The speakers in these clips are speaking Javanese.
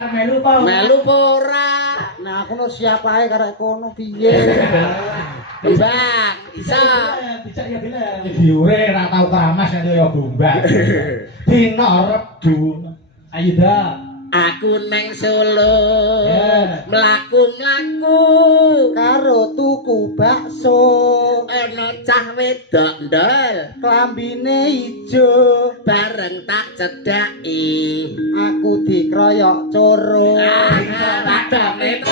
Melu apa? Melu apa ora? Nah, aku no siap ae karek kono piye. Mbak, bisa. Bisa ya bila. Diure ora tau keramas nek ya gombak. Dina Rebu. Ayo dah. Aku neng Solo. Ya. Mlaku-mlaku Karo tuku bakso. ana cah wedok ndol. Klambine ijo. Bareng tak cedhaki. Aku dikroyok coro. Tak dame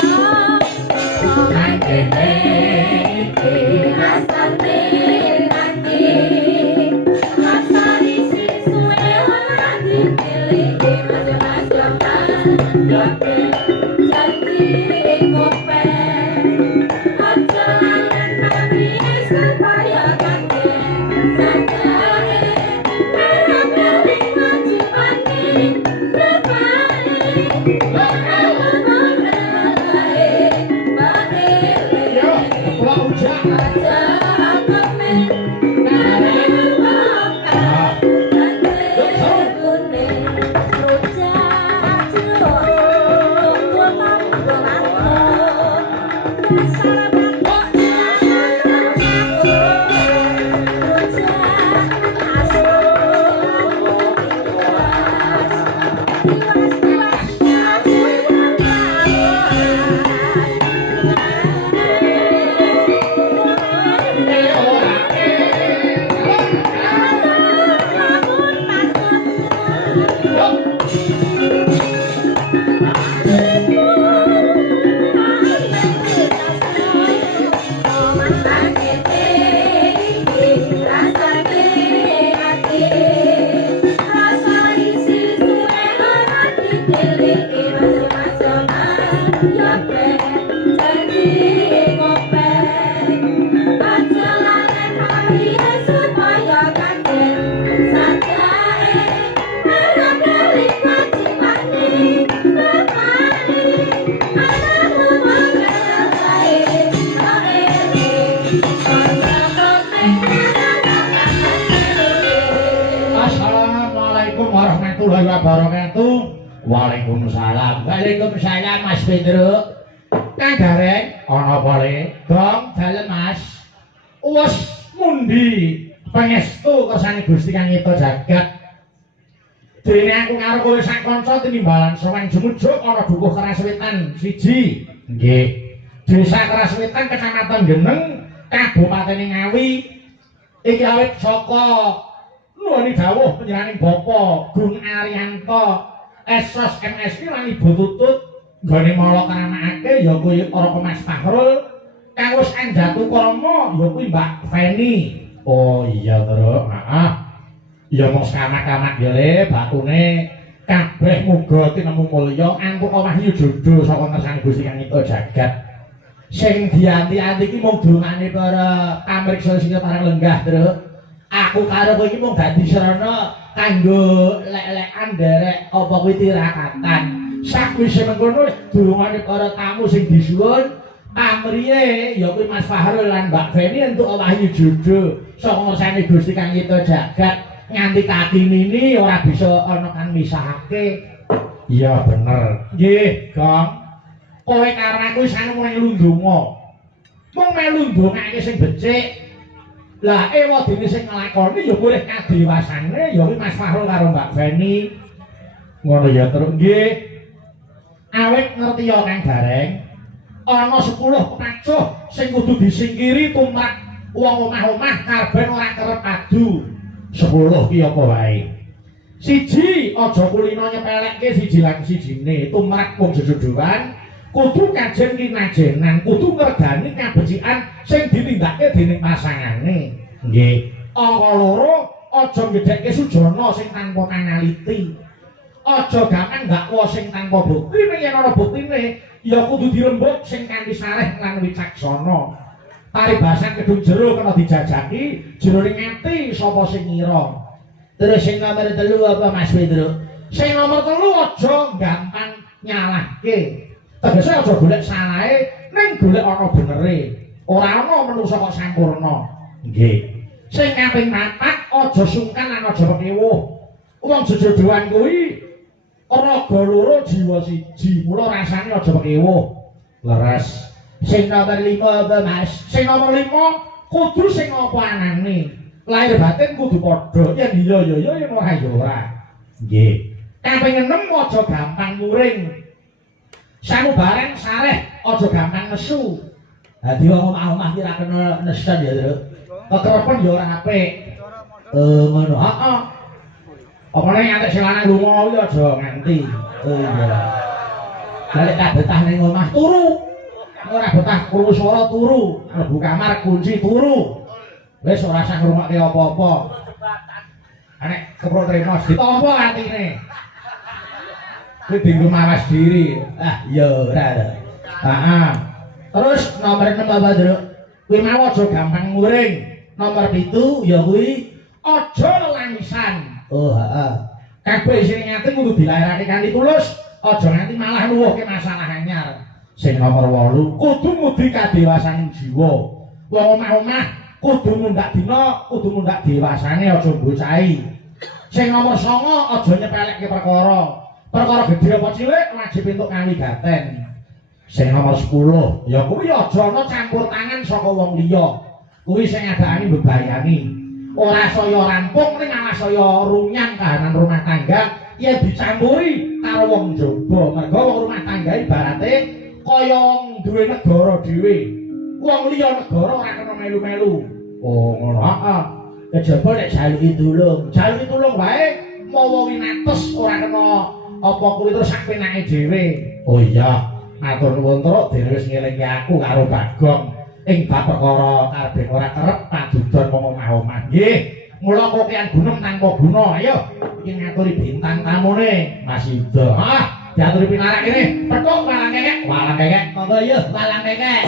Assalamualaikum warahmatullahi wabarakatuh. Waalaikumsalam. Waalaikumsalam Mas Pedro. Kang Gareng ana apa le? Dong dalem Mas. Wes mundi pangestu kersane Gusti Kang Nyipta Jagat. Dene aku karo kowe sak kanca tinimbalan Seweng Jemujuk ana Dukuh Keraswetan 1. Nggih. Desa Keraswetan Kecamatan Geneng, Kabupaten Ngawi. Iki awit saka nuwuni dawuh panjenenganing Bapa Gung Ariyanto Esos MSI lan Ibu Tutut nggone mala karamakake ya kuwi para Mas Fahrul kang wis andhatu krama ya kuwi Mbak Feni. Oh iya Tru, heeh. Ya mung sekamak-kamak ya le batune kabeh muga tinemu mulya angkut wahyu jodho saka ngersane Gusti Kang Nyipta Jagat. Sing dianti-anti iki mung dongane para pamriksa sing parang lenggah Tru. Aku karo kowe iki mung dadi sarana kanggo lek-lekan derek apa kuwi tirakatan. Sakwise mengkono durungane para tamu sing disuwun pamriye ya kuwi Mas Fahrul lan Mbak Feni entuk wahyu jodho saka ngersane Gusti Kang Nyipta Jagat nganti kaki nini ora bisa ana kang misahake. Iya bener. Nggih, Gong. Kowe karo aku sane melu ndonga. Mung melu ndongake sing becik. Lah ewadene sing nglakoni ya murih kadewasane ya kuwi Mas Fahrul karo Mbak Feni. Ngono ya terus nggih. Awit ngerti ya Kang Gareng. Ana 10 pacuh sing kudu disingkiri tumrap wong omah-omah karben ora kerep adu. 10 ki apa wae. 1 aja kulino nyepelekke siji lan sijine tumrap wong jejodhoan. Kudu kajen kinajenan, kudu ngregani kabecikan sing ditindakake dening pasangane. Nggih. Angka 2 aja gedhekke sujana sing tanpa panaliti. Aja gampang dakwa sing tanpa bukti, nek yen ana buktine ya kudu dirembuk sing kanthi sareh lan wicaksana. Paribasan kedung jero kena dijajaki, jerone ngati sapa sing ngira. Terus sing nomor 3 apa Mas Pedro? Sing nomor 3 aja gampang nyalahke. Tegese aja golek salahe, ning golek ana benere. Ora ana manungsa kok sampurna. Nggih. Sing kaping 4 aja sungkan lan aja kewuh. Wong jejodhoan kuwi raga loro jiwa siji. Mula rasane aja kewuh. Leres. Sing nomor 5 apa, Mas? Sing nomor 5 kudu sing apa anane. Lahir batin kudu padha. Yen iya ya ya yen ora ya ora. Nggih. Kaping 6 aja gampang muring. Samubareng sareh aja gampang nesu. Dadi wong omah-omah ki ra kena nesen ya, Tru. Kekerepen ya ora apik. Ngono. Heeh. Apa nek nganti sing lanang lunga kuwi aja nganti. Iya. Balik tak betah ning omah turu. Ora betah krungu swara turu, mlebu kamar kunci turu. Wis ora usah ngrungokke apa-apa. Nek kepro trimo ditampa atine. Kuwi dienggo mawas diri. Ah, ya ora. Heeh. Terus nomor 6 apa, Nduk? Kuwi mau aja gampang muring. Nomor 7 ya kuwi aja langisan. Oh, heeh. Kabeh sing ngati kudu dilairake kanthi tulus, aja nganti malah nuwuhke masalah anyar. Sing nomor 8 kudu mudi kadewasan jiwa. Wong omah-omah kudu mundak dina, kudu mundak dewasane aja bocahi. Sing nomor 9 aja nyepelekke perkara. Perkara gedhe apa cilik wajib entuk kawigaten. Sing nomor 10 ya kuwi aja ana campur tangan saka wong liya. Kuwi sing ngadakani mbebayani. Ora saya rampung ning malah saya runyang kahanan rumah tangga yen dicampuri karo wong njaba. Mergo wong rumah tangga ibarate kaya duwe negara dhewe. Wong liya negara ora kena melu-melu. Oh, ngono. Heeh. Kejaba nek jaluki tulung wae mawa winates ora kena apa kuwi terus sak penake dhewe. Oh iya, matur nuwun Truk dene wis ngelingi aku karo Bagong ing bab perkara kabeh ora kerep padudon wong omah-omah. Nggih, mula kokean gunem tanpa guna. Ayo, iki ngaturi bintang tamune Mas Yuda. Ah, diaturi pinarak kene. Petuk walang kekek. Walang kekek. Monggo yo, walang kekek.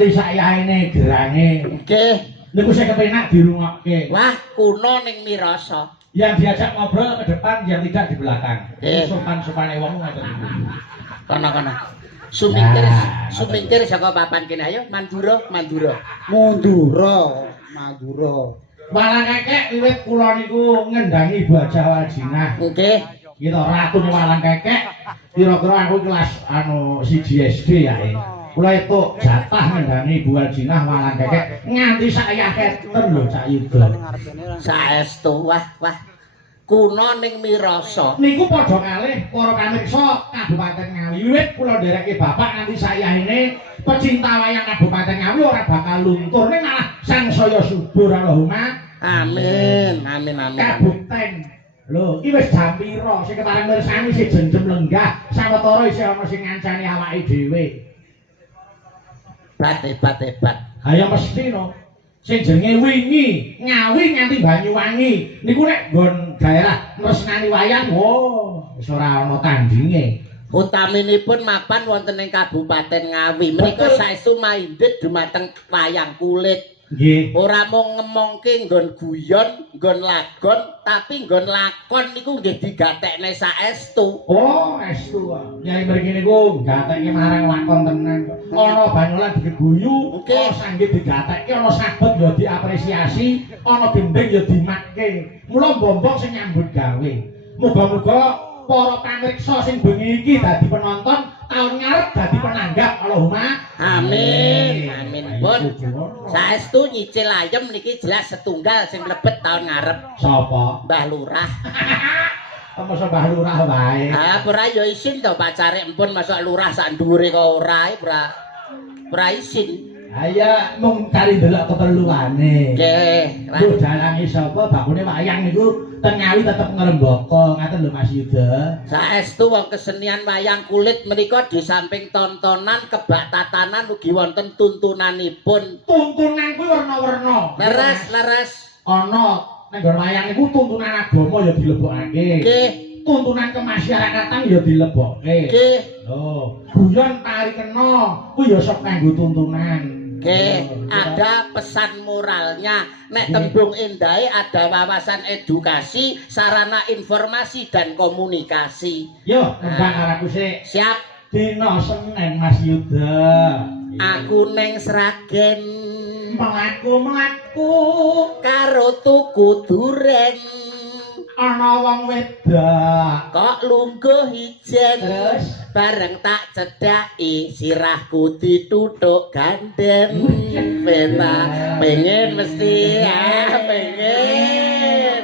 Sayaine gerange. Nggih. Niku sing kepenak dirungokke. Wah, kuno ning mirasa. Yang diajak ngobrol ke depan, yang tidak di belakang. Sopan-sopane wong ngoten niku. Kono-kono. Sumingkir saka papan kene ayo Mandura. Mandura. Walang kekek wiwit kula niku ngendangi Ibu Hajah Waljinah. Nggih. Kita ratu walang kekek kira-kira aku kelas 1 SD ya. Kula itu jatah ngendani Ibu Waljinah walang kekek nganti saya keten lho Cak Yuda. Saestu wah. kuna ning mirasa. Niku padha kalih para pamirsa Kabupaten Ngawi. Wiwit kula ndereke bapak nganti sayahene pecinta wayang Kabupaten Ngawi ora bakal luntur ning malah sangsaya subur Allahumma. Amin. Amin amin. Kabukten. Lho, iki wis jam pira sing kepareng mirsani sing jenjem lenggah sawetara isih ana sing ngancani awake dhewe. Hebat. Ayo mesti no. Sing jenenge wingi, Ngawi nganti Banyuwangi. Niku nek nggon daerah tresnani wayang, wis ora ana tandinge. Utaminipun mapan wonten ing Kabupaten Ngawi. Menika saestu maindhik dumateng wayang kulit. Nggih. Ora mung ngemongke nggon guyon, nggon lagon, tapi nggon lakon niku nggih digatekne saestu. Oh, estu. Nyai mriki niku gatekke marang lakon tenan. Ana banyolan digeguyu, ana sanggih digatekke, ana sabet ya diapresiasi, ana gendeng ya dimakke. Mula bombong sing nyambut gawe. Muga-muga para pamirsa sing bengi iki dadi penonton, taun ngarep dadi penanggap Allahumma. Amin. Amin pun. Saestu nyicil ayem niki jelas setunggal sing mlebet taun ngarep. Sapa? Mbah Lurah. Masa Mbah Lurah wae. Ah, ora ya isin to pacare empun masuk lurah sak dhuwure kok ora, ora isin. Aya mung kari ndelok keperluane. Nggih. Lho dalange sapa bakune wayang niku ten Ngawi tetep ngrembaka ngaten lho Mas Yuda. Saestu wong kesenian wayang kulit menika di samping tontonan kebak tatanan ugi wonten tuntunanipun. Tuntunan kuwi werna-werna. Leres. Ana nek nggon wayang niku tuntunan agama ya dilebokake. Nggih. Tuntunan kemasyarakatan ya dilebokke. Nggih. Lho, guyon tari kena kuwi ya sok kanggo tuntunan. Oke, ada pesan moralnya. Nek tembung indahe ada wawasan edukasi, sarana informasi dan komunikasi. Yo, nembang karaku sik. Siap. Dina Senin Mas Yuda. Aku neng Sragen. Mlaku Karo tuku duren. ana wong wedak. Kok lungguh ijen. Terus bareng tak cedhaki sirahku dituthuk gandeng. Peta pengen mesti pengen.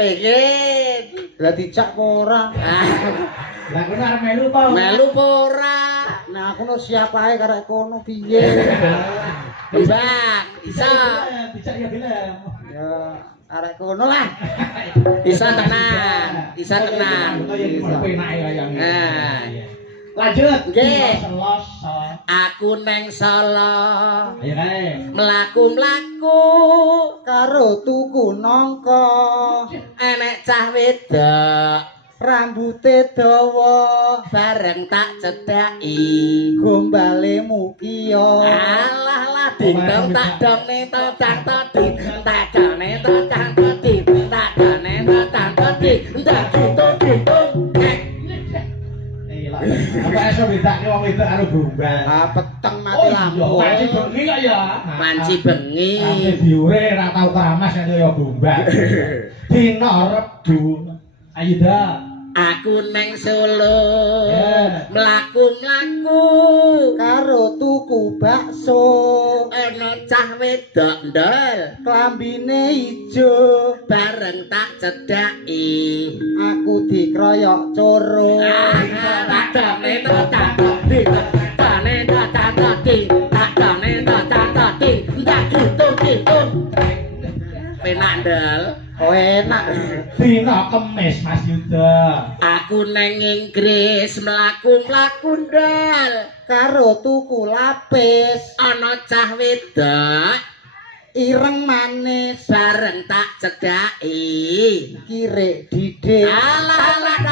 Pengen. Lah dijak apa ora? Lah kono arep melu apa? Melu apa ora? Nah aku no siap ae karek kono piye. Mbak, bisa. Dijak ya film. Ya arek kono lah. Bisa tenang. Nah. Lanjut. Nggih. Selasa. Aku neng Solo. Ayo kae. Mlaku-mlaku Karo tuku nangka. enek cah wedok Rambute dawa. bareng tak cedhaki. Gombale mukiya. Alah lah dindong tak dong ning to cang to di tak done to cang to di tak done to cang to di ndak ditung. Apa iso bedake wong wedok karo gombal? Ah peteng mati lampu. Panci bengi kok ya. Panci bengi. Sampe diure ora tau keramas nek kaya gombal. Dina Rebu. Ayo dah. Aku neng Solo. Mlaku-mlaku Karo tuku bakso. ana cah wedok ndol Klambine ijo. bareng tak cedhaki. Aku dikroyok coro. Penak ndel. Oh enak. Dina Kemis Mas Yuda. Aku neng Inggris mlaku-mlaku ndel Karo tuku lapis. ana cah wedok Ireng manis. bareng tak cedhaki. Kirek didik. Alah.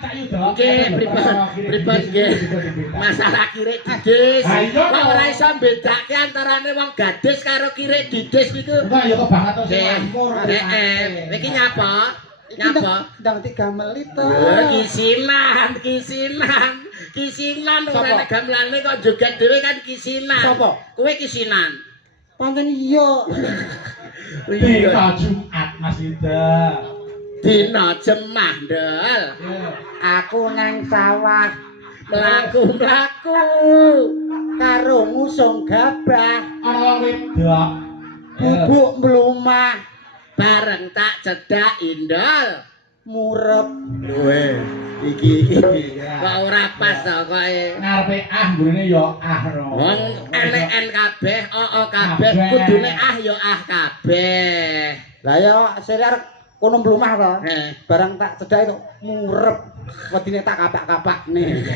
Cak Yuda. Oke, pripun nggih. Masalah kirek didis. Kok ora iso mbedake antarane wong gadis karo kirek didis niku. Enggak ya kok banget to sing Nggih. lampur. Iki nyapa? Nyapa? Ndang 3 menit to. Kisinan ora nek gamelane kok joget dhewe kan kisinan. Sapa? Kowe kisinan. Pancen iya. Dina Jumat Mas Yuda. Dina Jemah ndel. Aku nang sawah Mlaku-mlaku karo ngusung gabah. Ana wong wedok. Bubuk mlumah bareng tak cedak indol murep. luwe iki kok ora pas to koke ngarepe gurine ya no. wong NN kabeh kabeh kudune ya kabeh Lah ya sire arep kono mlumah to. Barang tak cedak itu murep. Wedine tak kapak-kapakne.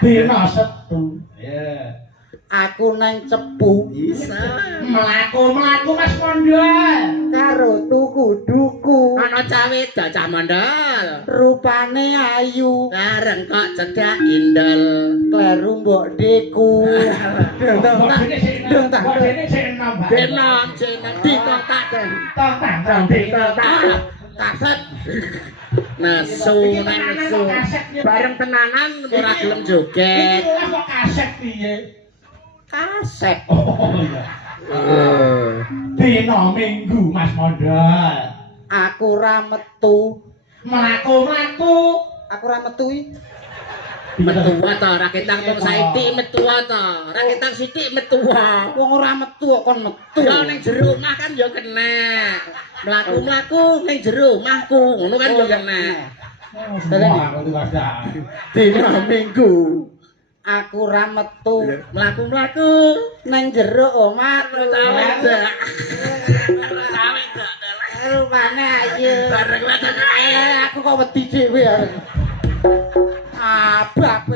Dina Setu. Ya. Aku nang cepu. Bisa. Mlaku Mas Mondol. Karo tuku duku. Ana cawe cah mondol. Rupane ayu. Bareng kok cedak indol. Kleru mbok deku. Dong tak. Denom jeneng ditotak den. Kaset. Nesu. Bareng tenanan ora gelem joget. Iki kok kaset piye? Kaset. Oh iya. Dina Minggu Mas Mondol. Aku ra metu. Mlaku. Aku ra metu iki. Metu to ora ketang wong saiki metu to. Ora ketang sithik metu. Wong ora metu kok kon metu. Ya ning jero omah kan ya kena. Mlaku-mlaku ning jero omahku, ngono kan ya kena. Dina Minggu. Aku ra metu. Mlaku-mlaku Nang jero omah rupane ayu. Bareng Aku kok wedi dhewe. Abab.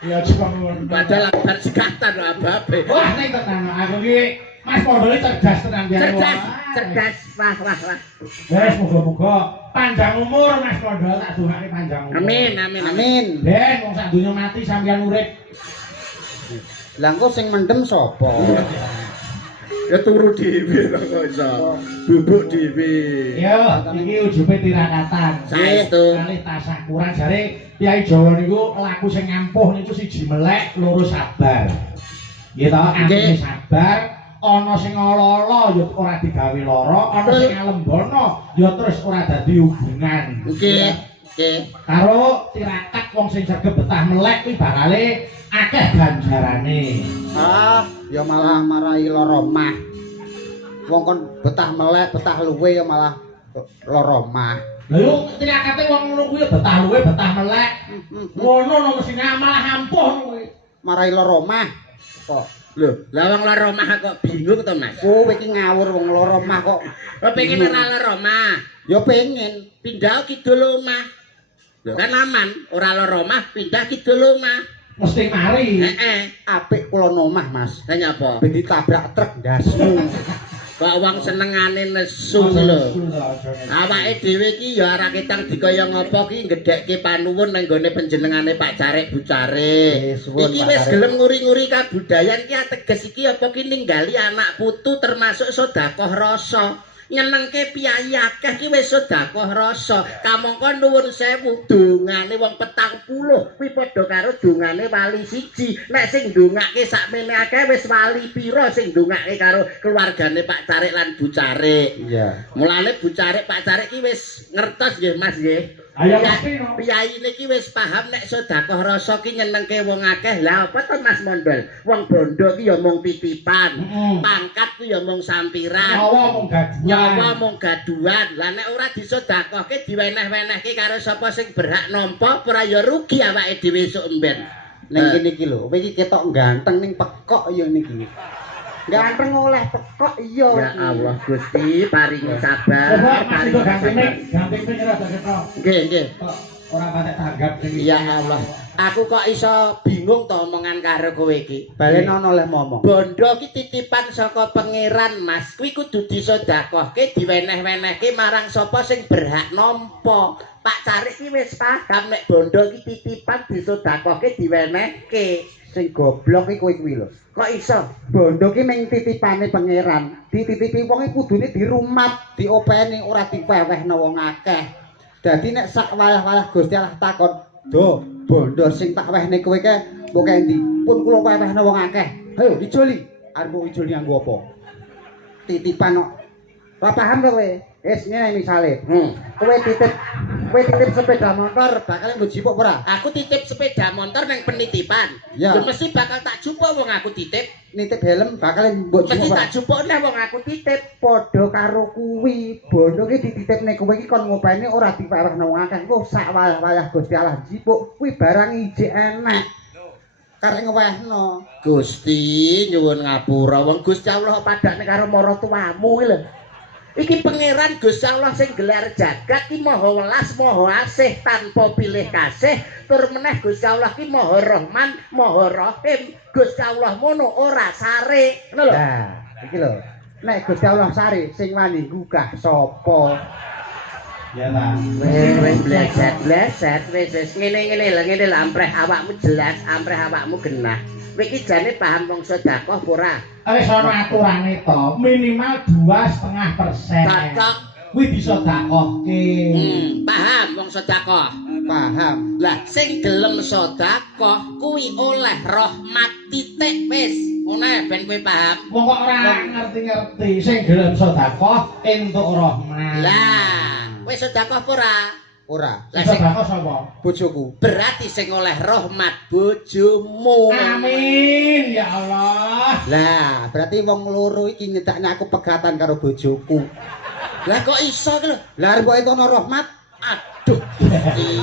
Ya cukup. padahal bar sekatan lho ababe. Wah ning tenan aku iki Mas Mondol cerdas tenan biyen. Cerdas. Wah. Wes muga-muga panjang umur Mas Mondol tak dongake panjang umur. Amin. Ben wong sak donya mati sampeyan urip. Lah engko sing mendem sapa? Ya turu dhewe kok iso. Bubuk dhewe. Ya, iki ujube tirakatan. Saestu. Kalih tasakuran jare Kyai Jawa niku laku sing ngampuh niku siji melek, loro sabar. Nggih to, artine sabar, ana sing olo-olo ya ora digawe lara, ana sing alembono ya terus ora dadi hubungan. Nggih. Karo tirakat wong sing sregep betah melek kuwi bakale akeh ganjarane. Ya malah marahi lara mah. Wong kon betah melek, betah luwe ya malah lara mah. Lha yo tirakate wong ngono kuwi betah luwe, betah melek. Ngono no mesine malah ampuh kuwi. Marahi lara mah. Kok Lho, lah wong lara omah kok bingung to, Mas? kowe iki ngawur wong lara mah kok. Pengen ora lara omah. Ya pengen. Pindah kidul omah. Lho kan aman, ora lara omah pindah kidul omah. Mesti mari. Apik kula nomah, Mas. Lah nyapa? Ben ditabrak truk ndasmu. Kok wong senengane nesu lho. Awake dhewe iki ya ora ketang dikaya ngapa ki gedhekke panuwun nang gone panjenengane Pak Carek Bu Carek. Iki wis gelem nguri-nguri kabudayan ki ateges iki apa ki ninggali anak putu termasuk sedekah rasa. Nyenengke piyayi akeh ki wis sedekah rasa. Kamangka nuwun sewu dongane wong 40 kuwi padha karo dongane wali siji. Nek sing ndongake sakmene akeh wis wali pira sing ndongake karo keluargane Pak Carek lan Bu Carek. Iya. Mulane Bu Carek Pak Carek ki wis ngertos nggih Mas nggih. Ayo mesti no. Piyayi niki wis paham nek sedekah rasa ki nyenengke wong akeh. Lah apa to Mas Mondol? Wong bondo ki ya mung titipan. Pangkat ku ya mung sampiran. Nyawa mung gaduhan. Lah nek ora disedekahke diweneh-wenehke karo sapa sing berhak nampa ora ya rugi awake dhewe esuk emben. Ning kene iki lho, kowe iki ketok ganteng ning pekok ya niki. Ganteng oleh pekok iya. Ya Allah Gusti paringi sabar, paringi Ganteng rada ketok. Nggih. Ora patek tanggap iki. Ya Allah. Aku kok iso bingung to omongan karo kowe iki. Balen ana oleh momong. Bondo ki titipan saka pangeran Mas. Kuwi kudu disedekahke, diweneh-wenehke marang sapa sing berhak nampa. Pak Carek ki wis paham nek bondo ki titipan disedekahke, diwenehke. Sing goblok iki kowe kuwi lho. Kok iso? Bondo ki ming titipane pangeran. Dititipi wong iki kudune dirumat, diopeni ora diwewehno wong akeh. Dadi nek sak wayah-wayah Gusti Allah takon, "Do, bondo sing tak wehne kowe ke mbok endi?" Pun kula wewehno wong akeh. Hayo ijoli. Arep ijoli nganggo apa? Titipan kok. Ora paham to kowe? Wis ngene misale. Kowe titip sepeda motor bakal nggo jipuk ora? Aku titip sepeda motor nang penitipan. Ya. Mesti bakal tak jupuk wong aku titip. nitip helm bakal mbok Mesti jupuk. tak jupukne wong aku titip. Padha karo kuwi, bondo ki dititipne kowe iki kon ngopeni ora diparehno wong akeh. Engko sak wayah-wayah Gusti Allah jipuk kuwi barang ijik enek. Karek ngewehno. Gusti nyuwun ngapura wong Gusti Allah padakne karo maratuwamu iki lho. Iki pangeran Gusti Allah sing gelar jagat ki maha welas maha asih tanpa pilih kasih tur meneh Gusti Allah ki maha rahman maha rahim Gusti Allah mono ora sare ngono lho. Lah, iki lho. Nek Gusti Allah sari sing wani gugah sapa? Ya ta. Wis bleset wis ngene lho ampreh awakmu jelas ampreh awakmu genah. Kowe iki jane paham wong sedekah apa ora? Wis ana aturane to, minimal 2,5%. Cocok. Kuwi bisa dakohke. Paham wong sedekah. Paham. Lah sing gelem sedekah kuwi oleh rahmat titik wis. Ngono ben kowe paham. Wong kok ora ngerti-ngerti sing gelem sedekah entuk rahmat. Lah, kowe sedekah apa ora? Ora. Lah Sing sing sedekah sapa? Bojoku. berarti sing oleh rahmat bojomu. Amin ya Allah. Lah, berarti wong loro iki nyedakne aku pegatan karo bojoku. Lah kok iso ki lho? Lah arep kok ana rahmat. Aduh.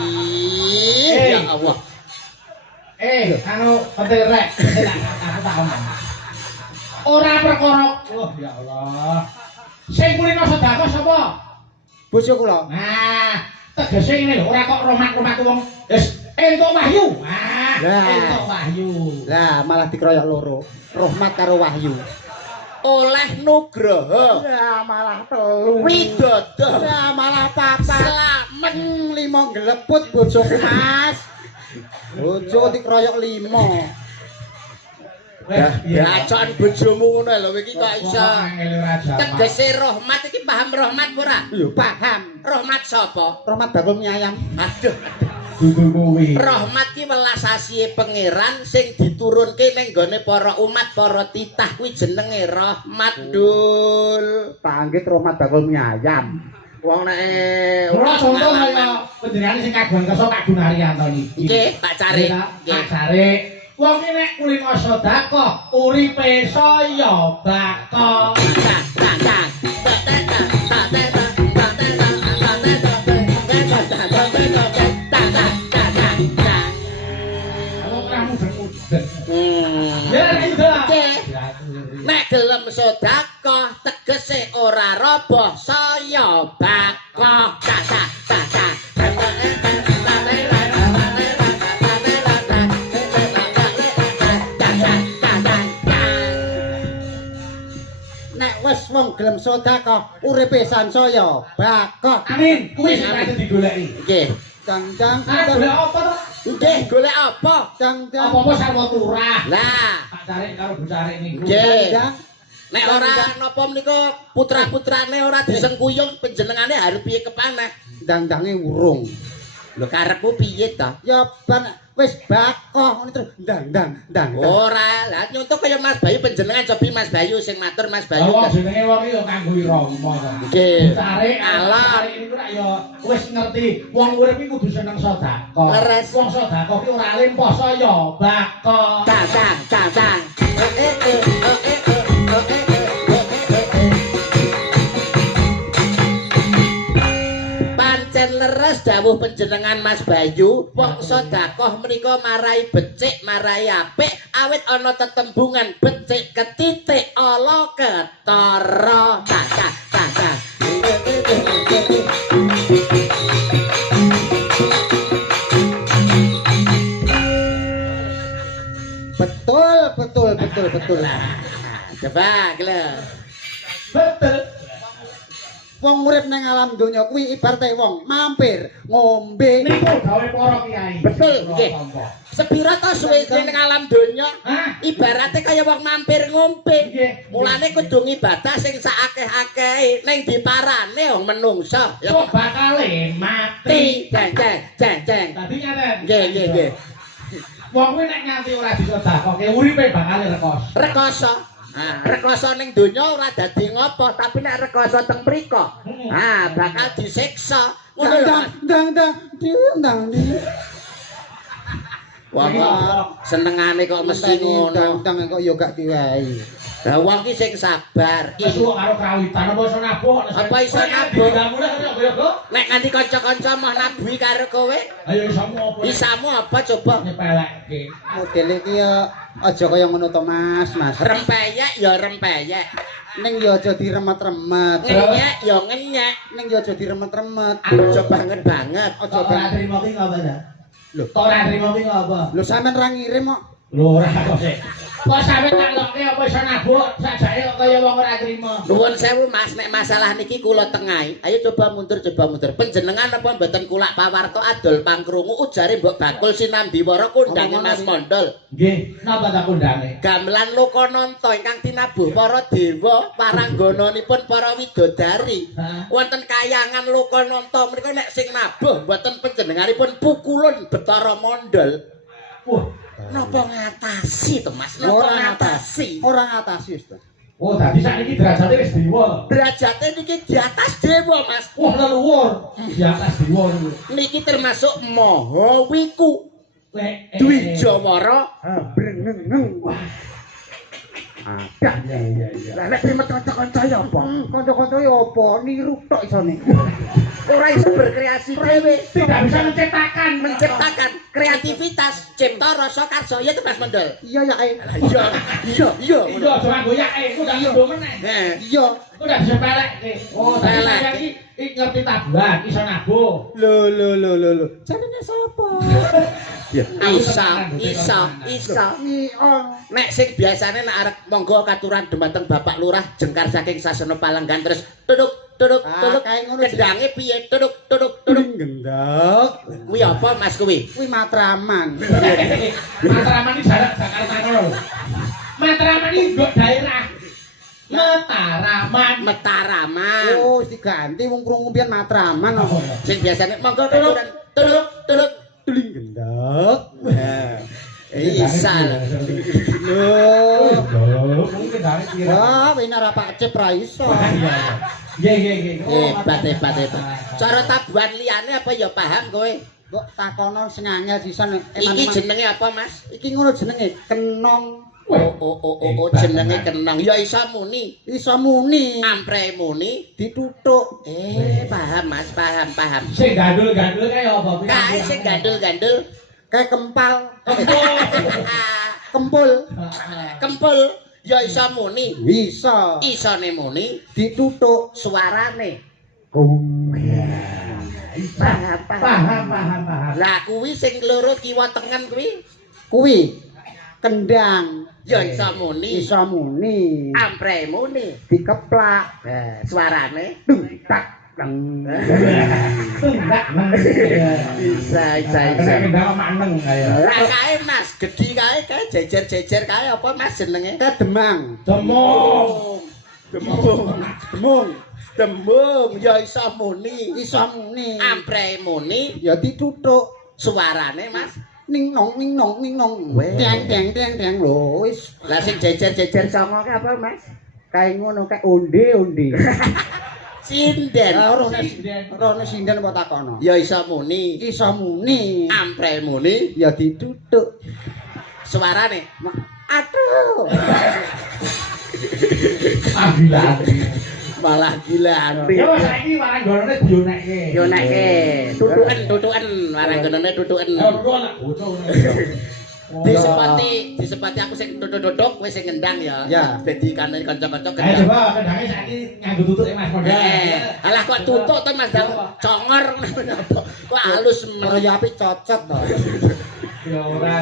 Ya Allah. Anu pentil rek. Aku tak omong. Ora perkara. Oh ya Allah. Sing kulino sedekah sapa? Bojoku lho. Nah, tegese ngene lho, ora kok romat-romat wong. Wis entuk wahyu. Lah. Entuk wahyu. Lah, malah dikeroyok loro. Rahmat karo wahyu. Oleh nugraha. Ya malah telu. Widodo. Ya malah papat. Slamet. Limo geleput bojoku, Mas. Bojo dikeroyok 5. Bacaan bojomu ngono lho iki kok iso. Tegese Tegese rahmat iki paham rahmat ora? Yo paham. Rahmat sapa? Rahmat bakul mie ayam. Aduh. dudu kuwi. Rahmat ki welas asihe pangeran sing diturunke ning gone para umat para titah kuwi jenenge rahmat dul. Panggit rahmat bakul mie ayam. Wong nek Ora contoh kaya panjenengan sing kagungan kersa Kak Gunaryanto niki. nggih Pak Cari. Pak Cari. Wong iki nek kulino sedekah uripe saya bakal. Nek gelem sedekah tegese ora roboh saya bakal. Nek wis wong gelem sedekah uripe sansaya bakal. Amin. Kuwi sing patut digoleki. Nggih. Jang-jang Arep golek apa to? Nggih, golek apa? jang-jang Apa-apa sarwa turah. Lah, Pak Cari karo Bu Cari niku. nggih. jang. Nek ora napa menika putra-putrane ora disengkuyung panjenengane arep piye kepaneh? Dang-dange urung. Lho karepmu piye ta? Ya ban wis bakal ngono terus dang. Ora, lah nyontok kaya Mas Bayu panjenengan cobi Mas Bayu sing matur Mas Bayu. Wong jenenge wong iki ya kanggo irama to. Nggih. Cari Alah. niku rak ya wis ngerti wong urip iki kudu seneng sedekah. Leres. Wong sedekah ki ora alim poso ya bakal. Cang. Pancen leres dawuh panjenengan Mas Bayu, wong sedekah menika marai becik, marai apik, awit ana tetembungan becik ketitik ala ketara. Cang. Betul. Coba lho. Betul. Wong urip ning alam donya kuwi ibarate wong mampir ngombe. Niku gawe para kiai. Betul, nggih. Sepira to suwe ning alam donya? Hah? Ibarate kaya wong mampir ngombe. Nggih. Mulane kudu ngibadah sing sakakeh-akehe ning diparane wong menungsa. Ya Kok bakale mati. jeng. Tadi ngaten. Nggih. Wong kuwi nek nganti ora disedekahke uripe bakal rekoso. Rekoso. Rekoso ning donya ora dadi ngopo, tapi nek rekoso teng mriko, bakal disiksa. Ngono lho. Mas. Dang. Wong senengane kok mesti ngono. Tang kok ya gak diwehi. Lah wong ki sing sabar. Wis kok karo krawitan apa iso nabuh? Apa iso nabuh? Nabuh. Nek nganti kanca-kanca mau nabuhi karo kowe, Ayo isamu apa? isamu apa coba? Nyepelekke. Modele iki ya aja kaya ngono to Mas. Rempeyek ya rempeyek. Ning ya aja diremet-remet. Ngenyek ya ngenyek. Ning ya aja diremet-remet. Aja banget. Aja Ora banget. trimo ki ngapa ta? Lho. Ora trimo ki ngapa? Lho sampean ra ngirim kok. Lho ora kok sik. Kok sampe tak lokke apa iso nabuh sajake kok kaya wong ora trimo. Nuwun sewu Mas, nek masalah niki kula tengahi. Ayo coba mundur. Panjenengan apa mboten kulak pawarta adol pangkrungu ujare Mbok Bakul sinambiwara kondange Mas Mondol. Nggih, napa tak kondange? Gamelan Lokananta ingkang tinabuh para dewa paranggananipun para widodari. Wonten kayangan Lokananta menika nek sing nabuh mboten panjenenganipun pukulun Bathara Mondol. Wah, Napa ngatasi to Mas? Napa ngatasi? Ora ngatasi wis to. oh dadi sakniki derajate wis dewa. Derajate niki di atas dewa Mas. Wah, leluhur. Di atas dewa niku. Niki termasuk Maha Wiku. Dwijawara. Brengeng. Ada. Iya. Lah nek primet kanca-kanca ya apa? Kanca-kanca ya apa? Niru tok isone. Ora iso berkreasi dhewe. Tidak bisa menciptakan Kreativitas cipta rasa karsa ya to Mas Mondol. Iya ya ae. Iya. Iya, aja nganggo yake, ku tak ndo meneh. Heh. Iya. Ku tak bisa pelekke. Oh, tadi Pelek. saya iki ngerti tabuhan, iso nabuh. Lho. Jenenge sapa? Isa. Ion. Nek sing biasane nek arep monggo katuran dumateng Bapak Lurah jengkar saking Sasana Palenggan terus tuduk kae ngono sih. kendange piye tuduk Gendok. kuwi apa Mas kuwi Kuwi Matraman. Matraman iki jarak Jakarta kono. Matraman iki ndok daerah. Mataraman Oh, wis diganti wong krungu pian Matraman. sing biasane monggo katuran tuduk Tuling gendok. Isa Lho. Mungkin dari kira. Wah, wina ra Pak Cep ra iso. Nggih. hebat. Cara tabuhan liyane apa ya paham kowe? Kok takono sing angel sisan Iki jenenge apa, Mas? Iki ngono jenenge kenong. Oh, jenenge kenong. Ya iso muni. Iso muni. Ampre muni. Dituthuk. Paham, Mas, paham. Sing gandul kae apa? Kae sing gandul-gandul. Kayak kempal. Kempul. Heeh. Kempul. Ya iso muni. Bisa. Isone muni. Dituthuk. Suarane. Paham. Lah kuwi sing loro kiwa tengen kuwi. Kuwi kendang. Ya iso muni. Iso muni. Ampre muni. Dikeplak. Suarane. Dung tak deng. Bisa. Kendang maneng kaya. Lah kae Mas, gedhi kae jejer-jejer kae apa Mas jenenge? Demang. Tembung ya iso muni. Iso muni. Ampre muni. Ya dituthuk. Suarane Mas. Ning nong. Tiang lho wis. Lah sing jejer-jejer songo ki apa Mas? Kae ngono kae onde. Sinden. Ora sinden apa takono. Ya iso muni. Iso muni. Ampre muni. Ya dituthuk. Suarane. Aduh. Malah gila. Ya wis saiki marang gonone dionekke. Yo nekke. Tutuken. Marang gonone tutuken. Disepati aku sing duduk kowe sing ngendang ya. Ya. Dadi kanane kanca-kanca Ayo kendang. coba kendange saiki nganggo tutuk Mas Mondol. Alah kok tutuk to Mas Dang congor menapa? Kok halus Ora ya apik cocot to. Ya ora.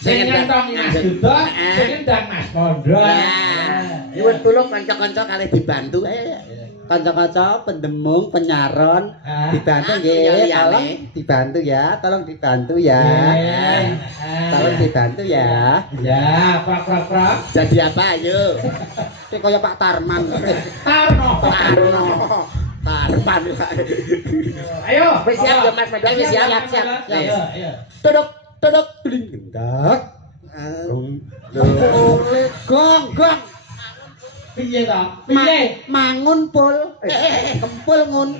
Sing ngentong Mas Dudok, sing ngendang Mas Mondol. Nyuwun tulung kanca-kanca kalih dibantu Kanca-kanca pendemung, penyaron, dibantu nggih. Tolong dibantu ya. Tolong dibantu ya. Ya, prak. Jadi apa ayo? Kayak kaya Pak Tarman. Tarno. Tarman. Ayo. Wis siap ya Mas Mondol, wis siap. Ayo. Tuduk. Tuling gendak. Gong. Piye ta? Piye? Mangun pul. Kempul ngun.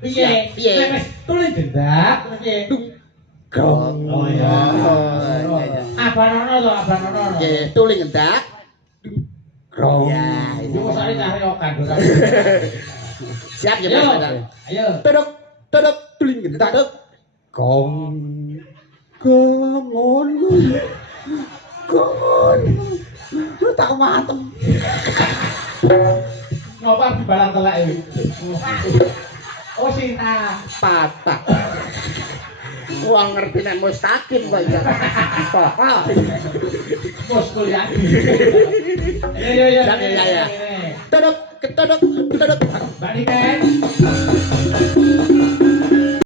Piye? Piye? Wis tulis gendak, piye? Gong. Oh iya. Oh, iya. Abanono to, abanono. Nggih, tuling ngendak. Gong. Ya, Iku itu. sare cari okan. Siap ya Ayo. Mas Dadang. Ayo. Tedok, tedok, tuling gendak. Taduk. Gong. Gongon. Gongon. Lu tak matem. Ngopo dibalang telek iki? Oh Sinta. Patah. Wong ngerti nek mustaqim kok ya. Paham. Bos kuliah. Iya. Ya. Taduk, ketaduk, taduk. Mbak Niken.